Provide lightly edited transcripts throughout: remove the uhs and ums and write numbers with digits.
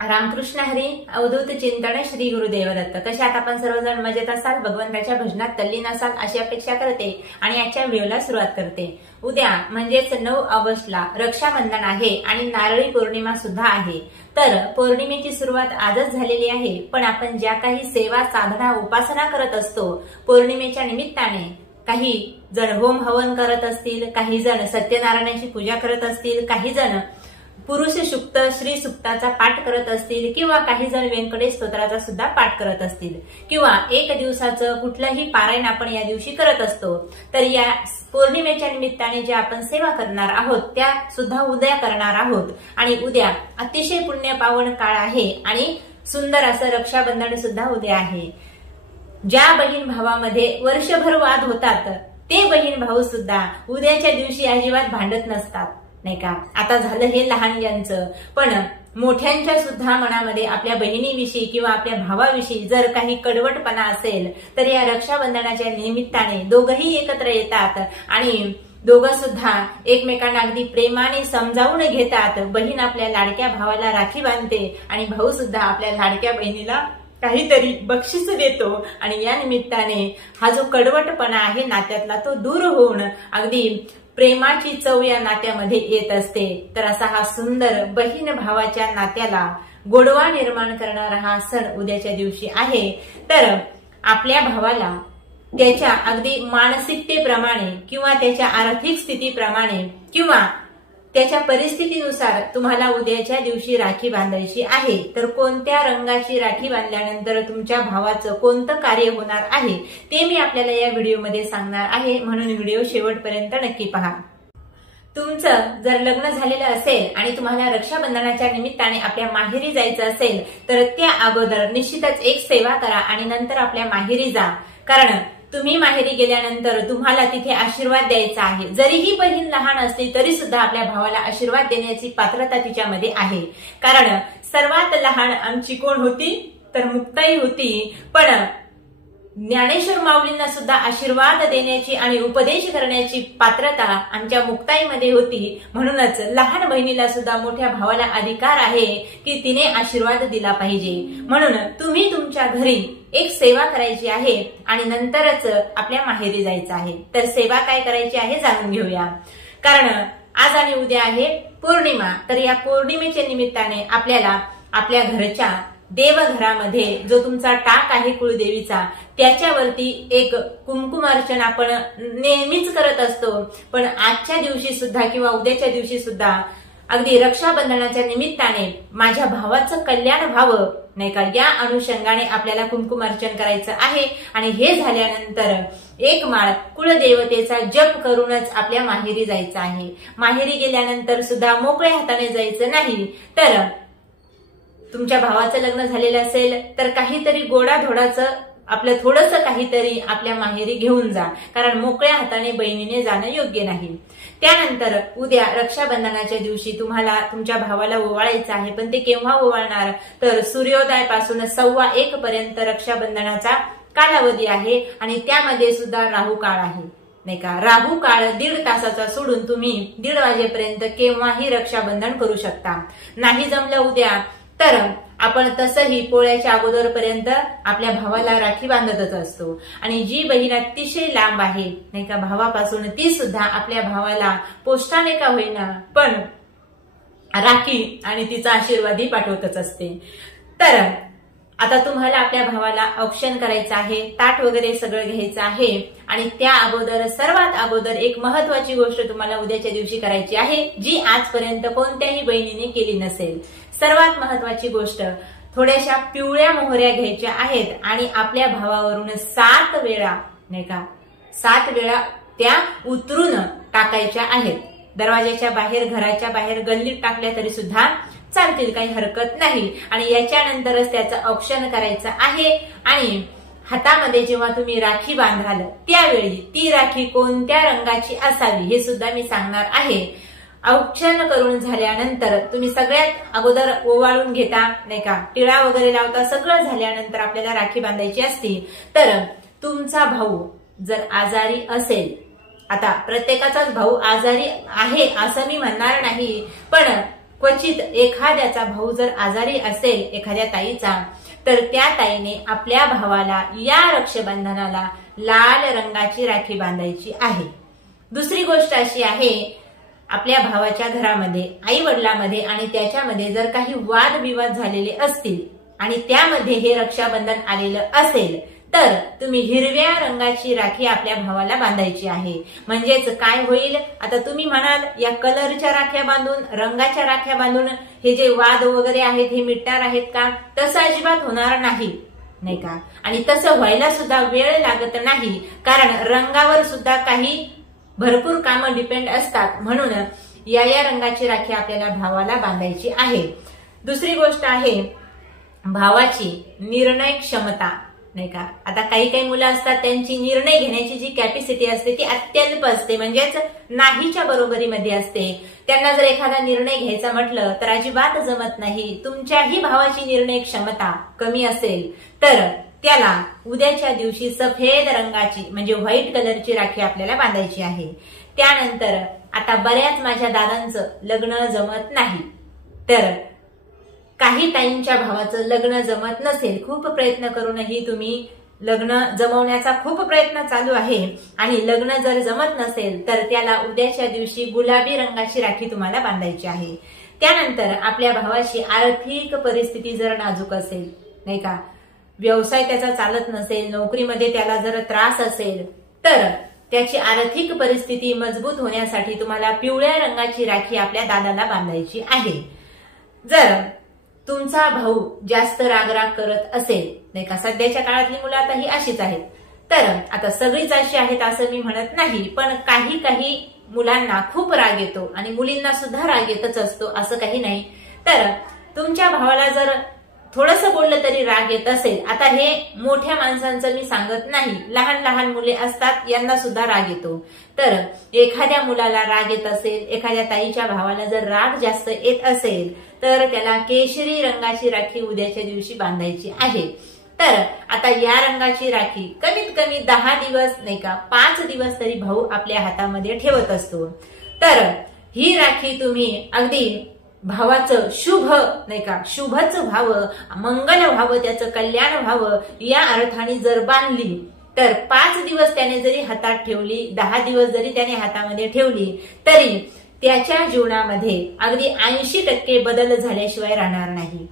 रामकृष्ण हरी. अवधूत चिंतन श्री गुरुदेव दत्त. कशात आपण सर्वजण मजेत असाल, भगवंताच्या भजनात तल्लीन असाल अशी अपेक्षा करते आणि आजच्या व्हिडिओला सुरुवात करते. उद्या म्हणजेच 9 ऑगस्टला रक्षाबंधन आहे आणि नारळी पौर्णिमा सुद्धा आहे. तर पौर्णिमेची सुरुवात आजच झालेली आहे, पण आपण ज्या काही सेवा साधना उपासना करत असतो पौर्णिमेच्या निमित्ताने, काही जण होम हवन करत असतील, काही जण सत्यनारायणाची पूजा करत असतील, काही जण पुरुष सुक्त श्री सुक्ताचा पाठ करत असतील, किंवा काही जण व्यंकटेश स्तोत्राचा सुद्धा पाठ करत असतील, किंवा एक दिवसाचं कुठलंही पारायण आपण या दिवशी करत असतो. तर या पौर्णिमेच्या निमित्ताने जे आपण सेवा करणार आहोत त्या सुद्धा उद्या करणार आहोत. आणि उद्या अतिशय पुण्य पावन काळ आहे आणि सुंदर असं रक्षाबंधन सुद्धा उद्या आहे. ज्या बहीण भावामध्ये वर्षभर वाद होतात ते बहीण भाऊ सुद्धा उद्याच्या दिवशी अजिबात भांडत नसतात, नाही का. आता झालं हे लहान यांचं, पण मोठ्यांच्या सुद्धा मनामध्ये आपल्या बहिणीविषयी किंवा आपल्या भावाविषयी जर काही कडवटपणा असेल तर या रक्षाबंधनाच्या निमित्ताने दोघंही एकत्र येतात आणि दोघं सुद्धा एकमेकांना अगदी प्रेमाने समजावून घेतात. बहीण आपल्या लाडक्या भावाला राखी बांधते आणि भाऊ सुद्धा आपल्या लाडक्या बहिणीला काहीतरी बक्षीस देतो आणि या निमित्ताने हा जो कडवटपणा आहे नात्यातला तो दूर होऊन अगदी प्रेमाची चव या नात्यामध्ये येत असते. तर असा हा सुंदर बहीण भावाच्या नात्याला गोडवा निर्माण करणारा हा सण उद्याच्या दिवशी आहे. तर आपल्या भावाला त्याच्या अगदी मानसिकतेप्रमाणे किंवा त्याच्या आर्थिक स्थितीप्रमाणे किंवा त्याच्या परिस्थितीनुसार तुम्हाला उद्याच्या दिवशी राखी बांधायची आहे. तर कोणत्या रंगाची राखी बांधल्यानंतर तुमच्या भावाचं कोणतं कार्य होणार आहे ते मी आपल्याला या व्हिडिओमध्ये सांगणार आहे, म्हणून व्हिडिओ शेवटपर्यंत नक्की पहा. तुमचं जर लग्न झालेलं असेल आणि तुम्हाला रक्षाबंधनाच्या निमित्ताने आपल्या माहेरी जायचं असेल तर त्या अगोदर निश्चितच एक सेवा करा आणि नंतर आपल्या माहेरी जा. कारण तुम्ही माहेरी गेल्यानंतर तुम्हाला तिथे आशीर्वाद द्यायचा आहे. जरीही बहीण लहान असली तरी सुद्धा आपल्या भावाला आशीर्वाद देण्याची पात्रता तिच्यामध्ये आहे. कारण सर्वात लहान आमची कोण होती तर मुक्ताई होती, पण ज्ञानेश्वर माऊलींना सुद्धा आशीर्वाद देण्याची आणि उपदेश करण्याची पात्रता आमच्या मुक्ताईमध्ये होती. म्हणूनच लहान बहिणीला सुद्धा मोठ्या भावाला अधिकार आहे की तिने आशीर्वाद दिला पाहिजे. म्हणून तुम्ही तुमच्या घरी एक सेवा करायची आहे आणि नंतरच आपल्या माहेरी जायचं आहे. तर सेवा काय करायची आहे जाणून घेऊया. कारण आज आणि उद्या आहे पौर्णिमा. तर या पौर्णिमेच्या निमित्ताने आपल्याला आपल्या घरच्या देवघरामध्ये जो तुमचा टाक आहे कुळदेवीचा त्याच्यावरती एक कुंकुमार्चन आपण नेहमीच करत असतो, पण आजच्या दिवशी सुद्धा किंवा उद्याच्या दिवशी सुद्धा अगदी रक्षाबंधनाच्या निमित्ताने माझ्या भावाचं कल्याण व्हावं, नाही का, या अनुषंगाने आपल्याला कुंकुमार्चन करायचं आहे. आणि हे झाल्यानंतर एक माळ कुळदेवतेचा जप करूनच आपल्या माहेरी जायचं आहे. माहेरी गेल्यानंतर सुद्धा मोकळ्या हाताने जायचं नाही. तर तुमच्या भावाचं लग्न झालेलं असेल तर काहीतरी गोडाधोडाचं आपलं थोडंसं काहीतरी आपल्या माहेरी घेऊन जा, कारण मोकळ्या हाताने बहिणीने जाणं योग्य नाही. त्यानंतर उद्या रक्षाबंधनाच्या दिवशी तुम्हाला तुमच्या भावाला ओवाळायचं आहे, पण ते केव्हा ओवाळणार तर सूर्योदयापासून 1:15 पर्यंत रक्षाबंधनाचा कालावधी आहे आणि त्यामध्ये सुद्धा राहू काळ आहे, नाही का. राहू काळ 1.5 तासाचा सोडून तुम्ही 1:30 वाजेपर्यंत केव्हाही रक्षाबंधन करू शकता. नाही जमलं उद्या तर आपण तसंही पोळ्याच्या अगोदरपर्यंत आपल्या भावाला राखी बांधतच असतो. आणि जी बहीण अतिशय लांब आहे, नाही का, भावापासून, ती सुद्धा आपल्या भावाला पोस्टाने का होईना पण राखी आणि तिचा आशीर्वादही पाठवतच असते. तर आता तुम्हाला आपल्या भावाला औक्षण करायचं आहे, ताट वगैरे सगळं घ्यायचं आहे. आणि त्या अगोदर सर्वात अगोदर एक महत्वाची गोष्ट तुम्हाला उद्याच्या दिवशी करायची आहे, जी आजपर्यंत कोणत्याही बहिणीने केली नसेल. सर्वात महत्वाची गोष्ट, थोड्याशा पिवळ्या मोहऱ्या घ्यायच्या आहेत आणि आपल्या भावावरून 7 वेळा, नाही का, 7 वेळा त्या उतरून टाकायच्या आहेत. दरवाजाच्या बाहेर, घराच्या बाहेर, गल्लीत टाकल्या तरी सुद्धा चालतील, काही हरकत नाही. आणि याच्यानंतरच त्याचं औक्षण करायचं आहे. आणि हातामध्ये जेव्हा तुम्ही राखी बांधाल त्यावेळी ती राखी कोणत्या रंगाची असावी हे सुद्धा मी सांगणार आहे. औक्षण करून झाल्यानंतर तुम्ही सगळ्यात अगोदर ओवाळून घेता, नाही का, टिळा वगैरे लावता. सगळं झाल्यानंतर आपल्याला राखी बांधायची असती. तर तुमचा भाऊ जर आजारी असेल, आता प्रत्येकाचाच भाऊ आजारी आहे असं मी म्हणणार नाही, पण क्वचित एखाद्याचा भाऊ जर आजारी असेल एखाद्या ताईचा, तर त्या ताईने आपल्या भावाला या रक्षाबंधनाला लाल रंगाची राखी बांधायची आहे. दुसरी गोष्ट अशी आहे, आपल्या भावाच्या घरामध्ये आई वडिलांमध्ये आणि त्याच्यामध्ये जर काही वादविवाद झालेले असतील आणि त्यामध्ये हे रक्षाबंधन आलेलं असेल, तर तुम्ही हिरव्या रंगाची राखी आपल्या भावाला बांधायची आहे. म्हणजेच काय होईल, आता तुम्ही म्हणाल या कलरच्या राख्या बांधून, रंगाच्या राख्या बांधून हे जे वाद वगैरे आहेत हे मिटणार आहेत का? तसं अजिबात होणार नाही, नाही का? आणि तसं व्हायला सुद्धा वेळ लागत नाही, कारण रंगावर सुद्धा काही भरपूर कामं डिपेंड असतात. म्हणून या रंगाची राखी आपल्याला भावाला बांधायची आहे. दुसरी गोष्ट आहे भावाची निर्णय क्षमता, नाही का? आता काही मुलं असतात, त्यांची निर्णय घेण्याची जी कॅपॅसिटी असते ती अत्यल्प असते, म्हणजेच नाहीच्या बरोबरीमध्ये असते. त्यांना जर एखादा निर्णय घ्यायचा म्हटलं तर अजिबात जमत नाही. तुमच्याही भावाची निर्णय क्षमता कमी असेल तर त्याला उद्याच्या दिवशी सफेद रंगाची म्हणजे व्हाईट कलरची राखी आपल्याला बांधायची आहे. त्यानंतर आता बऱ्याच माझ्या दादांचं लग्न जमत नाही, तर काही ताईंच्या भावाचं लग्न जमत नसेल, खूप प्रयत्न करूनही तुम्ही लग्न जमवण्याचा खूप प्रयत्न चालू आहे आणि लग्न जर जमत नसेल तर त्याला उद्याच्या दिवशी गुलाबी रंगाची राखी तुम्हाला बांधायची आहे. त्यानंतर आपल्या भावाची आर्थिक परिस्थिती जर नाजूक असेल, नाही का, व्यवसाय त्याचा चालत नसेल, नोकरीमध्ये त्याला जर त्रास असेल, तर त्याची आर्थिक परिस्थिती मजबूत होण्यासाठी तुम्हाला पिवळ्या रंगाची राखी आपल्या दादाला बांधायची आहे. जर तुमचा भाऊ जास्त रागराग करत असेल, नाही का, सध्याच्या काळातली मुलं आता ही अशीच आहेत, तर आता सगळीच अशी आहेत असं मी म्हणत नाही, पण काही मुलांना खूप राग येतो आणि मुलींना सुद्धा राग येतच असतो, असं काही नाही. तर तुमच्या भावाला जर थोडंसं बोललं तरी राग येत असेल, आता हे मोठ्या माणसांचं मी सांगत नाही, लहान मुले असतात यांना सुद्धा राग येतो. तर एखाद्या मुलाला राग येत असेल, एखाद्या ताईच्या भावाला जर राग जास्त येत असेल, तर त्याला केशरी रंगाची राखी उद्याच्या दिवशी बांधायची आहे. तर आता या रंगाची राखी कमीत कमी 10 दिवस, नाही का, 5 दिवस तरी भाऊ आपल्या हातामध्ये ठेवत असतो. तर ही राखी तुम्ही अगदी भावाचं शुभ, नाही का, शुभच व्हावं, मंगल व्हावं, त्याचं कल्याण व्हावं या अर्थाने जर बांधली, तर 5 दिवस त्याने जरी हातात ठेवली, 10 दिवस जरी त्याने हातामध्ये ठेवली, तरी त्याच्या जीवनामध्ये अगदी 80% बदल झाल्याशिवाय राहणार नाही.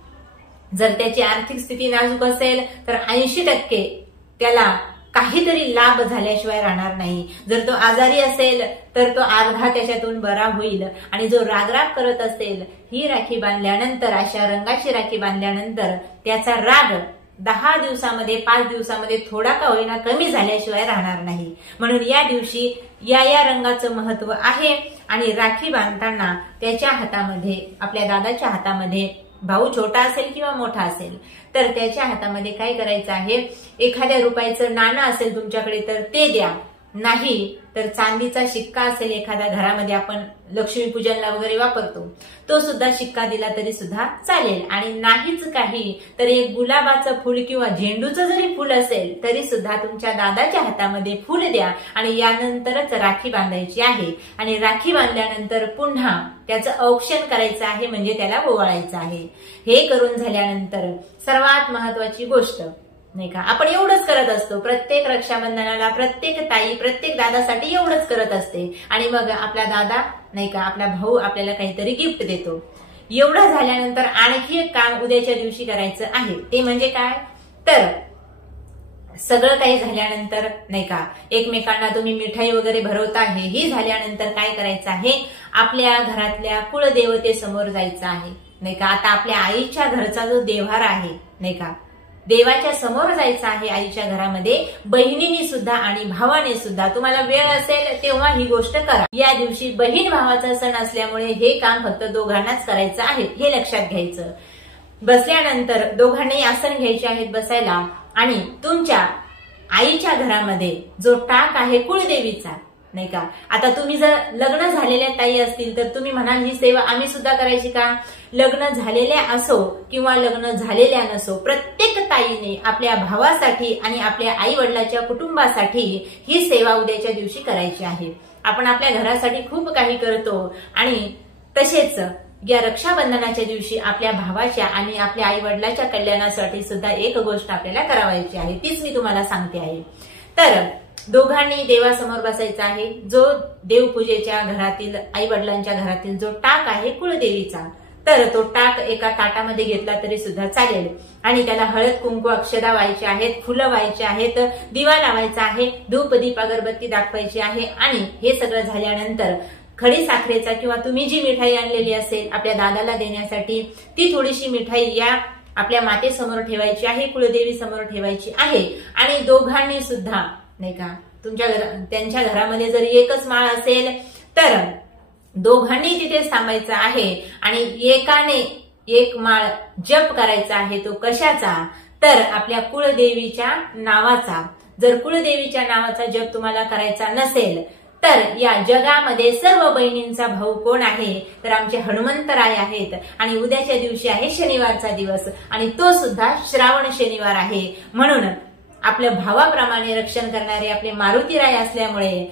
जर त्याची आर्थिक स्थिती नाजूक असेल तर 80% त्याला काहीतरी लाभ झाल्याशिवाय राहणार नाही. जर तो आजारी असेल तर तो अर्धा त्याच्यातून बरा होईल. आणि जो रागराग करत असेल, ही राखी बांधल्यानंतर, अशा रंगाची राखी बांधल्यानंतर त्याचा राग 10 दिवसामध्ये, 5 दिवसामध्ये थोडा का होईना कमी झाल्याशिवाय राहणार नाही. म्हणून या दिवशी या रंगाचं महत्व आहे. आणि राखी बांधताना त्याच्या हातामध्ये, आपल्या दादाच्या हातामध्ये, भाऊ छोटा असेल किंवा मोठा असेल तर त्याच्या हातामध्ये काय करायचं आहे, एखाद्या रुपयाचं नाणं असेल तुमच्याकडे तर ते द्या, नाही तर चांदीचा शिक्का असेल एखाद्या घरामध्ये, आपण लक्ष्मीपूजनला वगैरे वापरतो, तो सुद्धा शिक्का दिला तरी सुद्धा चालेल. आणि नाहीच काही तर एक गुलाबाचं फुल किंवा झेंडूचं जरी फुल असेल तरी सुद्धा तुमच्या दादाच्या हातामध्ये फुल द्या. आणि यानंतरच राखी बांधायची आहे. आणि राखी बांधल्यानंतर पुन्हा त्याचं औक्षण करायचं आहे, म्हणजे त्याला ओवाळायचं आहे. हे करून झाल्यानंतर सर्वात महत्वाची गोष्ट, नाही का, आपण एवढंच करत असतो प्रत्येक रक्षाबंधनाला, प्रत्येक ताई, प्रत्येक दादासाठी एवढंच करत असते. आणि मग आपला दादा, नाही का, आपला भाऊ आपल्याला काहीतरी गिफ्ट देतो. एवढं झाल्यानंतर आणखी एक काम उद्याच्या दिवशी करायचं आहे. ते म्हणजे काय, तर सगळं काही झाल्यानंतर, नाही का, एकमेकांना तुम्ही मिठाई वगैरे भरवता आहे, ही झाल्यानंतर काय करायचं आहे, आपल्या घरातल्या कुळदेवतेसमोर जायचं आहे, नाही का. आता आपल्या आईच्या घरचा जो देव्हारा आहे, नाही का, देवाच्या समोर जायचं आहे आईच्या घरामध्ये. बहिणीने सुद्धा आणि भावाने सुद्धा, तुम्हाला वेळ असेल तेव्हा ही गोष्ट करा. या दिवशी बहीण भावाचा सण असल्यामुळे हे काम फक्त दोघांनाच करायचं आहे, हे लक्षात घ्यायचं. बसल्यानंतर दोघांनाही आसन घ्यायचे आहेत बसायला. आणि तुमच्या आईच्या घरामध्ये जो टाक आहे कुळदेवीचा, नाही का, आता तुम्ही जर लग्न झालेल्या ताई असतील तर तुम्ही म्हणाल ही सेवा आम्ही सुद्धा करायची का. लग्न झालेल्या असो किंवा लग्न झालेल्या नसो, प्रत्येक ताईने आपल्या भावासाठी आणि आपल्या आई वडिलांच्या कुटुंबासाठी ही सेवा उद्याच्या दिवशी करायची आहे. आपण आपल्या घरासाठी खूप काही करतो आणि तसेच या रक्षाबंधनाच्या दिवशी आपल्या भावाच्या आणि आपल्या आई वडिलांच्या कल्याणासाठी सुद्धा एक गोष्ट आपल्याला करावायची आहे, तीच मी तुम्हाला सांगते आहे। तर दोघांनी देवासमोर बसायचा आहे। जो देवपूजेच्या घरातील आई वडिलांच्या घरातील जो टाक आहे कुळदेवीचा, तर तो टाक एका ताटामध्ये घेतला तरी सुद्धा चालेल आणि त्याला हळद कुंकू अक्षदा व्हायचे आहेत, फुलं व्हायचे आहेत, दिवा लावायचा आहे, धूप दीप अगरबत्ती दाखवायची आहे आणि हे सगळं झाल्यानंतर खडी साखरेचा किंवा तुम्ही जी मिठाई आणलेली असेल आपल्या दादाला देण्यासाठी ती थोडीशी मिठाई या आपल्या मातेसमोर ठेवायची आहे, कुळदेवी समोर ठेवायची आहे आणि दोघांनी सुद्धा नाही का त्यांच्या घरामध्ये जर एकच माळ असेल तर दोघांनी तिथे थांबायचं आहे आणि एकाने एक माळ जप करायचा आहे। तो कशाचा? तर आपल्या कुळदेवीच्या नावाचा। जर कुळदेवीच्या नावाचा जप तुम्हाला करायचा नसेल तर या जगामध्ये सर्व बहिणींचा भाऊ कोण आहे? तर आमचे हनुमंतराय आहेत आणि उद्याच्या दिवशी आहे शनिवारचा दिवस आणि तो सुद्धा श्रावण शनिवार आहे। म्हणून आपल्या भावाप्रमाणे रक्षण करणारे आपले मारुतीराय असल्यामुळे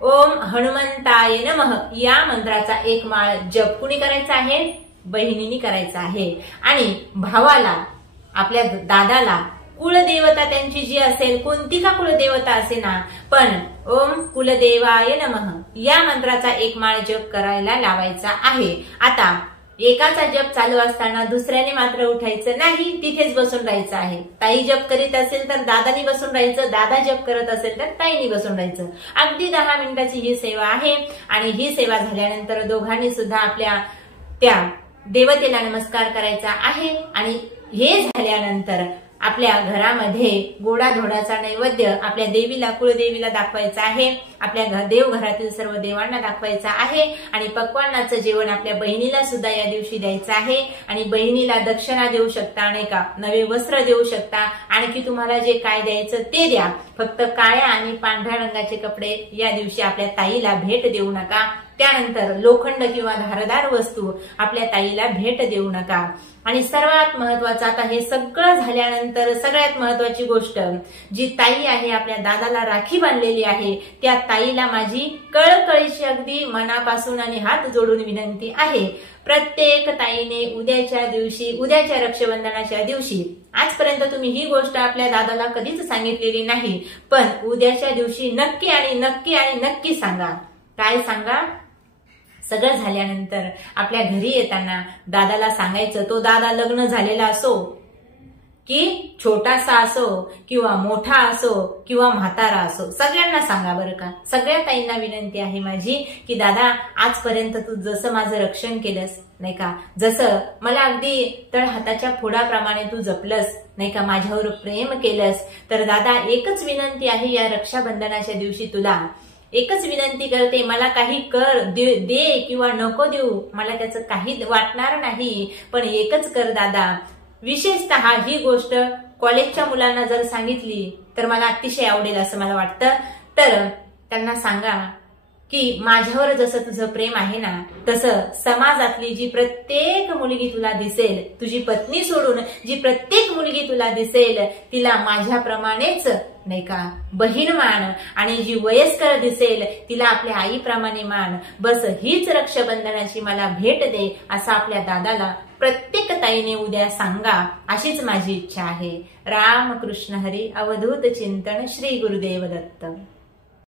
ओम हनुमंताय नमः या मंत्राचा एक माळ जप कुणी करायचा आहे? बहिणींनी करायचा आहे। आणि भावाला आपल्या दादाला कुलदेवता त्यांची जी असेल, कोणती का कुलदेवता असे ना, पण ओम कुलदेवाय नमः या मंत्राचा एक माळ जप करायला लावायचा आहे। आता एकाचा जप चालू असताना दुसऱ्याने मात्र उठायचं नाही, तिथेच बसून राहायचं आहे। ताई जप करीत असेल तर दादानी बसून राहायचं, दादा जप करत असेल तर ताईनी बसून राहायचं। अगदी 10 मिनिटाची ही सेवा आहे आणि ही सेवा झाल्यानंतर दोघांनी सुद्धा आपल्या त्या देवतेला नमस्कार करायचा आहे आणि हे झाल्यानंतर आपल्या घरामध्ये गोडाधोडाचा नैवेद्य आपल्या देवीला कुळदेवीला दाखवायचा आहे, आपल्या देवघरातील सर्व देवांना दाखवायचा आहे आणि पक्वान्नाचं जेवण आपल्या बहिणीला सुद्धा या दिवशी द्यायचं आहे आणि बहिणीला दक्षिणा देऊ शकता नाही का, नवे वस्त्र देऊ शकता, आणखी तुम्हाला जे काय द्यायचं ते द्या, फक्त काळ्या आणि पांढऱ्या रंगाचे कपडे या दिवशी आपल्या ताईला भेट देऊ नका। त्यानंतर लोखंड किंवा धारदार वस्तू आपल्या ताईला भेट देऊ नका। आणि सर्वात महत्वाचं, आता हे सगळं झाल्यानंतर सगळ्यात महत्वाची गोष्ट, जी ताई आहे आपल्या दादाला राखी बांधलेली आहे त्या ताईला माझी कळकळीची अगदी मनापासून आणि हात जोडून विनंती आहे, प्रत्येक ताईने उद्याच्या दिवशी, उद्याच्या रक्षाबंधनाच्या दिवशी, आजपर्यंत तुम्ही ही गोष्ट आपल्या दादाला कधीच सांगितलेली नाही, पण उद्याच्या दिवशी नक्की आणि नक्की आणि नक्की सांगा। काय सांगा? सगळं झाल्यानंतर आपल्या घरी येताना दादाला सांगायचं, तो दादा लग्न झालेला असो की छोटासा असो किंवा मोठा असो किंवा म्हातारा असो, सगळ्यांना सांगा बरं का। सगळ्या ताईंना विनंती आहे माझी की दादा आजपर्यंत तू जसं माझं रक्षण केलंस नाही का, जसं मला अगदी तळ हाताच्या फोडाप्रमाणे तू जपलंस नाही का, माझ्यावर प्रेम केलंस, तर दादा एकच विनंती आहे, या रक्षाबंधनाच्या दिवशी तुला एकच विनंती करते, मला काही कर दे किंवा नको देऊ, मला त्याचं काही वाटणार नाही, पण एकच कर दादा। विशेषतः ही गोष्ट कॉलेजच्या मुलांना जर सांगितली तर मला अतिशय आवडेल असं मला वाटतं। तर त्यांना सांगा की माझ्यावर जसं तुझं प्रेम आहे ना, तसं समाजातली जी प्रत्येक मुलगी तुला दिसेल, तुझी पत्नी सोडून जी प्रत्येक मुलगी तुला दिसेल, तिला माझ्याप्रमाणेच नाही का बहीण मान आणि जी वयस्कर दिसेल तिला आपल्या आईप्रमाणे मान, बस हीच रक्षाबंधनाची मला भेट दे असं आपल्या दादाला प्रत्येक ताईने उद्या सांगा, अशीच माझी इच्छा आहे। राम कृष्ण हरी, अवधूत चिंतन, श्री गुरुदेव दत्त।